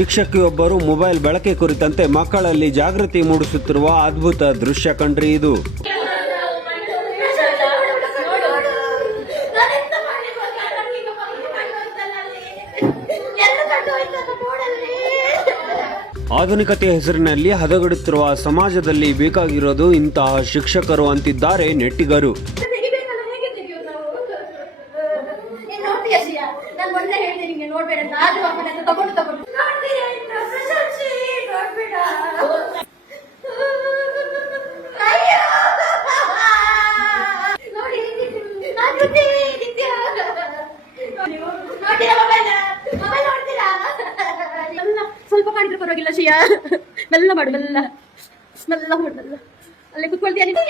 ಶಿಕ್ಷಕಿಯೊಬ್ಬರು mobile ಬಳಕೆ ಕುರಿತಂತೆ ಮಕ್ಕಳಲ್ಲಿ ಜಾಗೃತಿ ಮೂಡಿಸುತ್ತಿರುವ ಅದ್ಭುತ ದೃಶ್ಯ ಕಂಡ್ರಿ ಇದು. ಆಧುನಿಕತೆ ಹೆಸರಿನಲ್ಲಿ ಹದಗೆಡುತ್ತಿರುವ ಸಮಾಜದಲ್ಲಿ ಬೇಕಾಗಿರೋದು ಇಂತಹ ಶಿಕ್ಷಕರು ಅಂತಿದ್ದಾರೆ ನೆಟ್ಟಿಗರು. ಸ್ವಲ್ಪ ಮಾಡಿದ್ರೆ ಪರವಾಗಿಲ್ಲ ಶಿಯಾ, ಮೆಲ್ಲ ಮಾಡು, ಮೆಲ್ಲ ಮೆಲ್ಲ ಮಾಡು, ಮೆಲ್ಲ ಅಲ್ಲೇ ಕುತ್ಕೊಳ್ತೀಯ ನೀನು.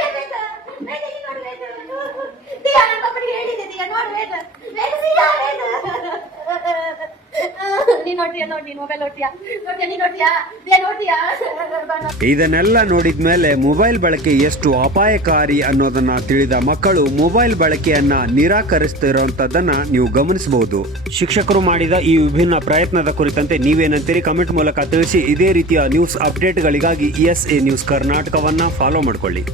ಇದನ್ನೆಲ್ಲ ನೋಡಿದ್ಮೇಲೆ ಮೊಬೈಲ್ ಬಳಕೆ ಎಷ್ಟು ಅಪಾಯಕಾರಿ ಅನ್ನೋದನ್ನ ತಿಳಿದ ಮಕ್ಕಳು ಮೊಬೈಲ್ ಬಳಕೆಯನ್ನ ನಿರಾಕರಿಸ್ತಿರುವಂತದ್ದನ್ನ ನೀವು ಗಮನಿಸಬಹುದು. ಶಿಕ್ಷಕರು ಮಾಡಿದ ಈ ವಿಭಿನ್ನ ಪ್ರಯತ್ನದ ಕುರಿತಂತೆ ನೀವೇನಂತೀರಿ ಕಮೆಂಟ್ ಮೂಲಕ ತಿಳಿಸಿ. ಇದೇ ರೀತಿಯ ನ್ಯೂಸ್ ಅಪ್ಡೇಟ್ಗಳಿಗಾಗಿ ESA ನ್ಯೂಸ್ ಕರ್ನಾಟಕವನ್ನ ಫಾಲೋ ಮಾಡ್ಕೊಳ್ಳಿ.